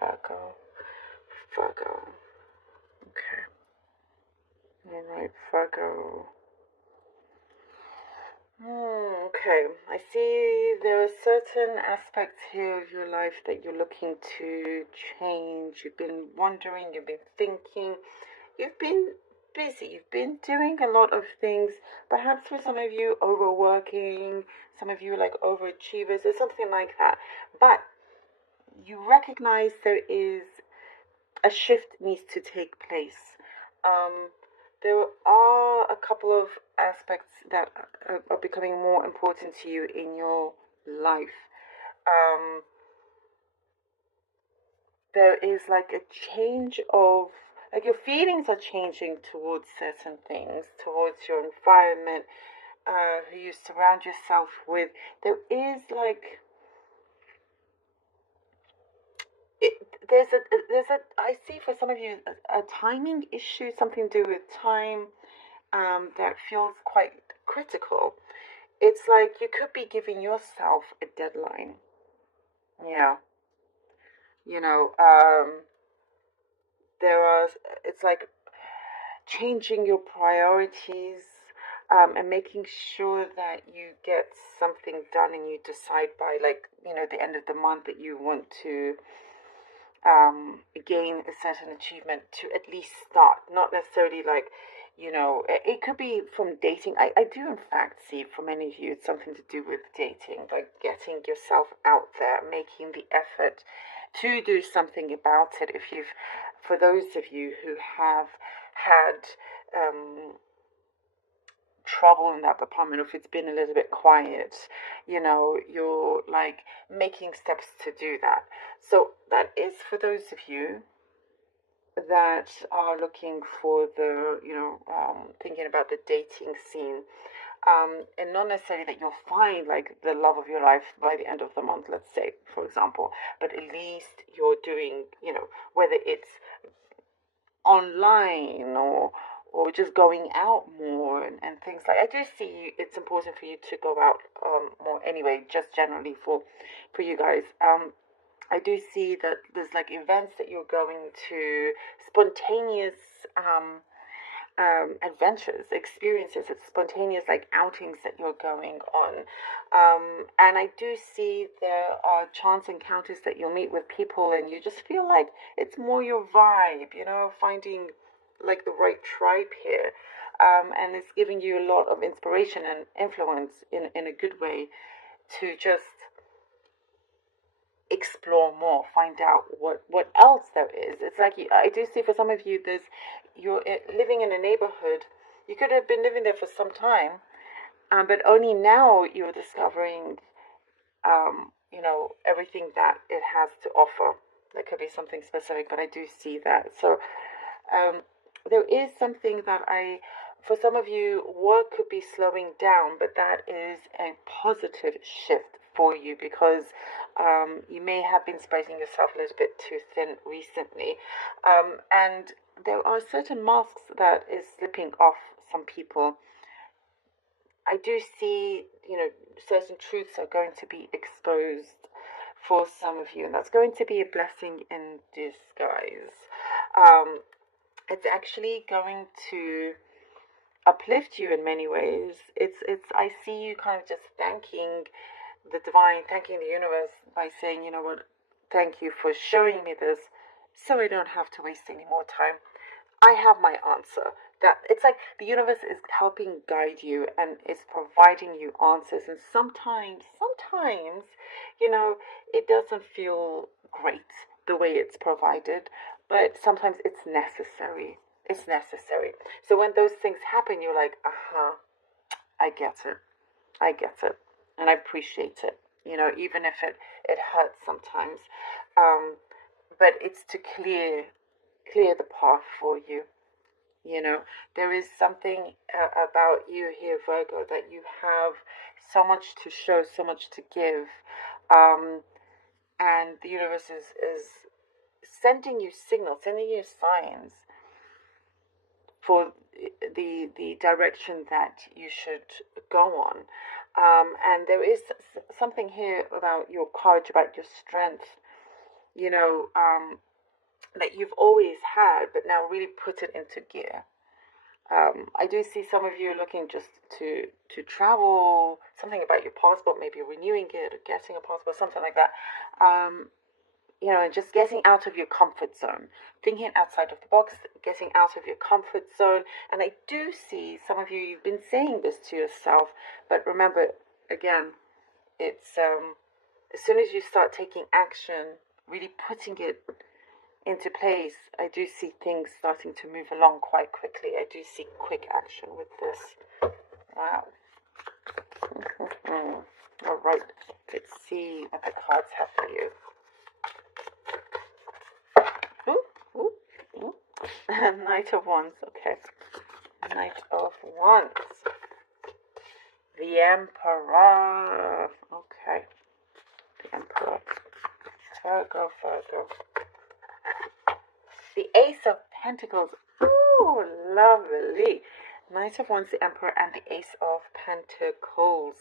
Virgo. Virgo. Okay. All right, Virgo. Okay, I see there are certain aspects here of your life that you're looking to change. You've been wondering, you've been thinking, you've been busy, you've been doing a lot of things. Perhaps for some of you, overworking, some of you like overachievers, or something like that. But you recognize there is a shift needs to take place. Um, there are a couple of aspects that are becoming more important to you in your life. Um, there is like a change of, like your feelings are changing towards certain things, towards your environment, who you surround yourself with. There is like it, there's a I see for some of you a timing issue, something to do with time, that feels quite critical. It's like you could be giving yourself a deadline. Yeah, you know, there are. It's like changing your priorities, and making sure that you get something done, and you decide by like the end of the month that you want to gain a certain achievement to at least start. Not necessarily like, it could be from dating. I do, in fact, see for many of you it's something to do with dating, like getting yourself out there, making the effort to do something about it. If you've, for those of you who have had trouble in that department, or if it's been a little bit quiet, you're like making steps to do that. So that is for those of you that are looking for the, thinking about the dating scene. And not necessarily that you'll find like the love of your life by the end of the month, let's say, for example, but at least you're doing, whether it's online or just going out more, and things like I do see it's important for you to go out more anyway, just generally for you guys. I do see that there's like events that you're going to, spontaneous adventures, experiences, it's spontaneous like outings that you're going on. And I do see there are chance encounters that you'll meet with people, and you just feel like it's more your vibe, finding like the right tribe here. And it's giving you a lot of inspiration and influence in a good way to just explore more, find out what else there is. It's like I do see for some of you, you're living in a neighborhood. You could have been living there for some time, but only now you're discovering, everything that it has to offer. That could be something specific, but I do see that. So there is something that for some of you, work could be slowing down, but that is a positive shift for you, because you may have been spreading yourself a little bit too thin recently. And there are certain masks that is slipping off some people. I do see, certain truths are going to be exposed for some of you, and that's going to be a blessing in disguise. Um, it's actually going to uplift you in many ways. It's I see you kind of just thanking the divine, thanking the universe by saying, you know what, thank you for showing me this, so I don't have to waste any more time. I have my answer. That it's like the universe is helping guide you and is providing you answers. And sometimes, it doesn't feel great the way it's provided, but sometimes it's necessary. It's necessary. So when those things happen, you're like, uh-huh, I get it. I get it. And I appreciate it. Even if it hurts sometimes. But it's to clear the path for you. There is something about you here, Virgo, that you have so much to show, so much to give. And the universe is sending you signals, sending you signs for the direction that you should go on. And there is something here about your courage, about your strength, you know, that you've always had, but now really put it into gear. I do see some of you looking just to travel, something about your passport, maybe renewing it or getting a passport, something like that. You know, and just getting out of your comfort zone, thinking outside of the box, getting out of your comfort zone. And I do see some of you, you've been saying this to yourself, but remember, again, it's as soon as you start taking action, really putting it into place, I do see things starting to move along quite quickly. I do see quick action with this. Wow. All right, let's see what the cards have for you. Ooh, ooh, ooh. Knight of Wands, okay. Knight of Wands. The Emperor. Okay. The Emperor. Virgo, Virgo. The Ace of Pentacles. Ooh, lovely. Knight of Wands, the Emperor, and the Ace of Pentacles.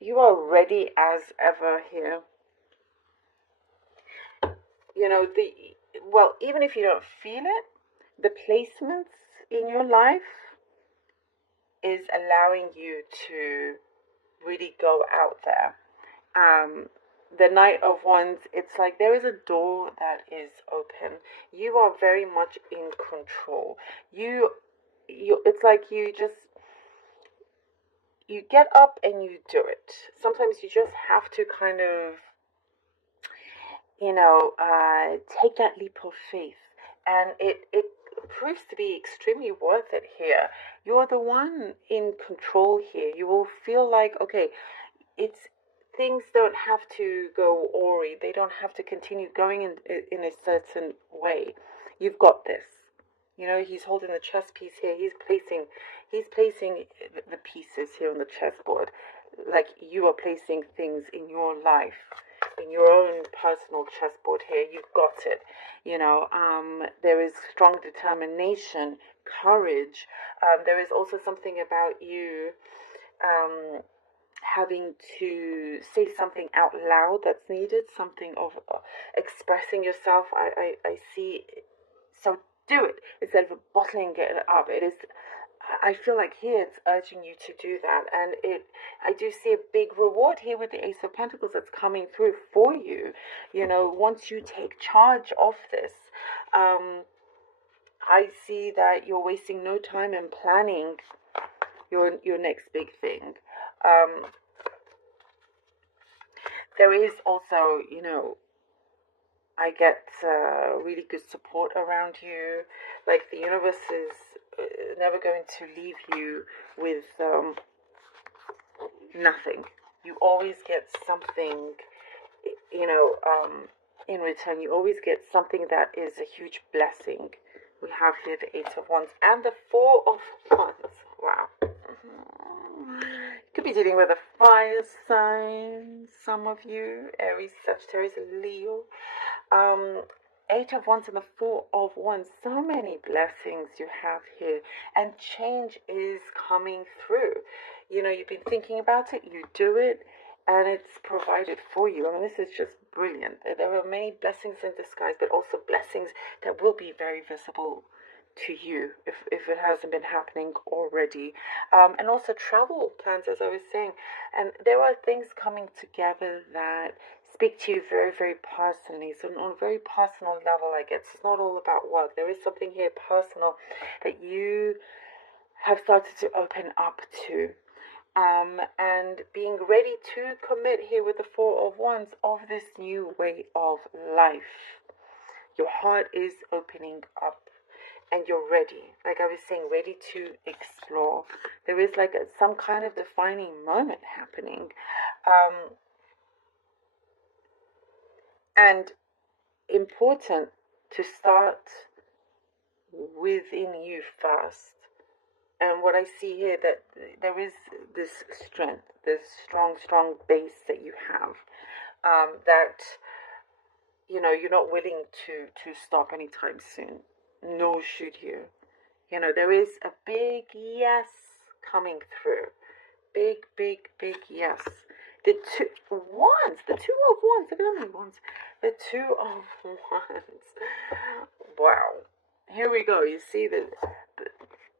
You are ready as ever here. You know, even if you don't feel it, the placements in your life is allowing you to really go out there. The Knight of Wands, it's like there is a door that is open. You are very much in control. It's like you get up and you do it. Sometimes you just have to kind of, take that leap of faith. And it proves to be extremely worth it here. You're the one in control here. You will feel like, okay, things don't have to go awry. They don't have to continue going in a certain way. You've got this. You know, he's holding the chess piece here. He's placing the pieces here on the chessboard, like you are placing things in your life, in your own personal chessboard here. You've got it. You know, there is strong determination, courage. There is also something about you having to say something out loud that's needed, something of expressing yourself. I see. So do it instead of bottling it up. It is. I feel like here it's urging you to do that, and I do see a big reward here with the Ace of Pentacles that's coming through for you. You know, once you take charge of this, I see that you're wasting no time in planning your next big thing. There is also, I get really good support around you. Like the universe is never going to leave you with nothing. You always get something, in return. You always get something that is a huge blessing. We have here the Eight of Wands and the Four of Wands. Wow. Could be dealing with a fire sign, some of you, Aries, Sagittarius, Leo. Eight of Wands and the Four of Wands. So many blessings you have here, and change is coming through. You know, you've been thinking about it, you do it, and it's provided for you. I mean, this is just brilliant. There are many blessings in disguise, but also blessings that will be very visible to you if it hasn't been happening already. And also travel plans, as I was saying. And there are things coming together that speak to you very, very personally. So on a very personal level, I guess it's not all about work. There is something here personal that you have started to open up to. And being ready to commit here with the Four of Wands of this new way of life. Your heart is opening up. And you're ready, like I was saying, ready to explore. There is like some kind of defining moment happening. And important to start within you first. And what I see here, that there is this strength, this strong base that you have, that, you're not willing to stop anytime soon. Nor should you. There is a big yes coming through. Big yes. The two wands, the two of wands. Look at how many wands. The two of wands. Wow. Here we go. You see the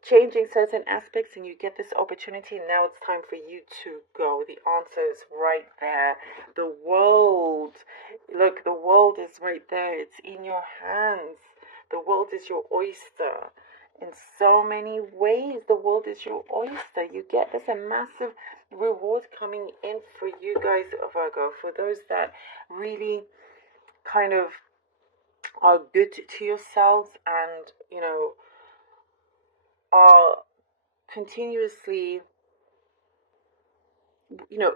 changing certain aspects, and you get this opportunity. Now it's time for you to go. The answer is right there. The world. Look, the world is right there. It's in your hands. The world is your oyster. In so many ways, the world is your oyster. You get this a massive reward coming in for you guys, Virgo. For those that really kind of are good to yourselves, and are continuously,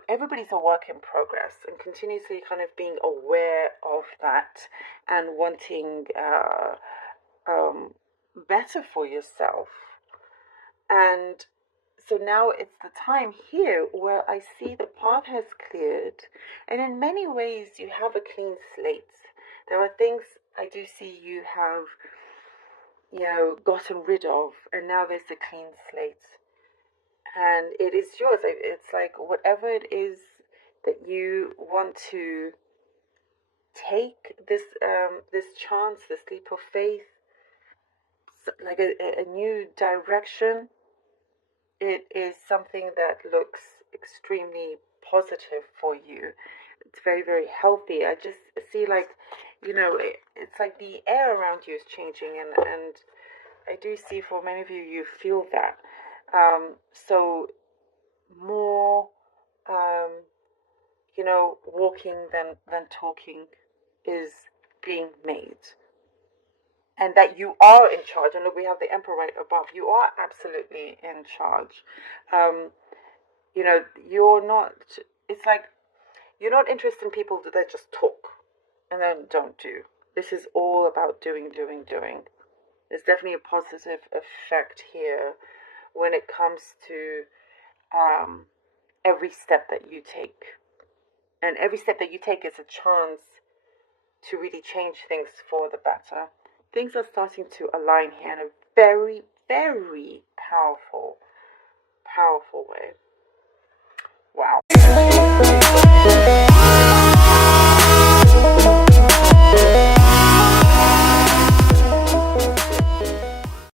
everybody's a work in progress, and continuously kind of being aware of that and wanting better for yourself. And so now it's the time here where I see the path has cleared, and in many ways you have a clean slate. There are things I do see you have, gotten rid of, and now there's a clean slate, and it is yours. It's like whatever it is that you want to take, this chance, this leap of faith, like a new direction. It is something that looks extremely positive for you. It's very, very healthy. I just see like, it's like the air around you is changing, and I do see for many of you, you feel that. So more, walking than talking is being made. And that you are in charge. And look, we have the Emperor right above. You are absolutely in charge. You're not, it's like, you're not interested in people that just talk and then don't do. This is all about doing, doing, doing. There's definitely a positive effect here when it comes to every step that you take. And every step that you take is a chance to really change things for the better. Things are starting to align here in a very, very powerful way.